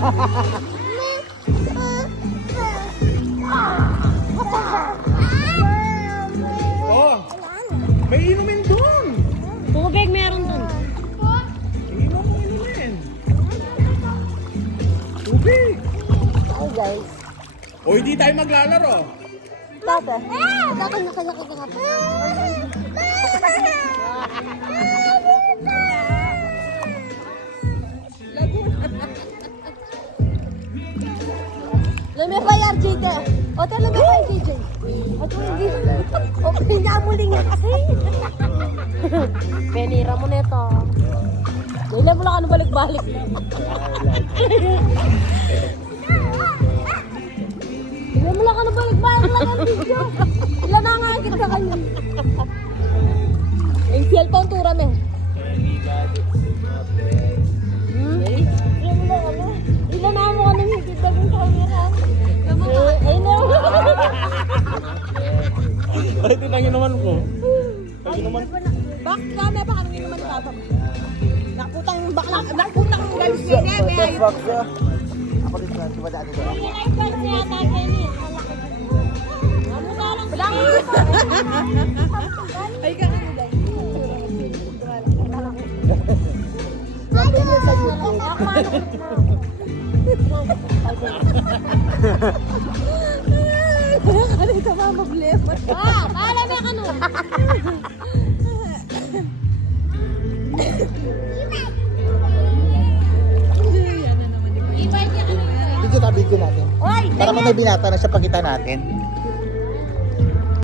Oh, may inumin doon. Tubig meron dun. Inom mo inumin. Tubig. Hi guys. O hindi tayo maglalaro. Tata. Nakakakakakak. Lumipay RJ ka. O tayo lumipay JJ. O tayo hindi. O pinamuli nga kasi. Penira mo nito. Dahil mo lang ano balik-balik. Dahil mo lang ano balik-balik lang ang video. Ilan na nga kita kayo. Yung cellphone tura me. Ilan na mo kanong higit na yung camera. Ay no. Ay, tinangin naman ko. Tinangin naman. Bak kami pa kanong inuman papa. Nakutang bakla, nakutang galis yun eh. Ako dito na, diba dati ko? Ay ka kanila. Sabi niya sa YouTube. Kanita mga problema. Paalam na ka nun. Video na video natin. Oy, Para may binata na siya pagkita natin.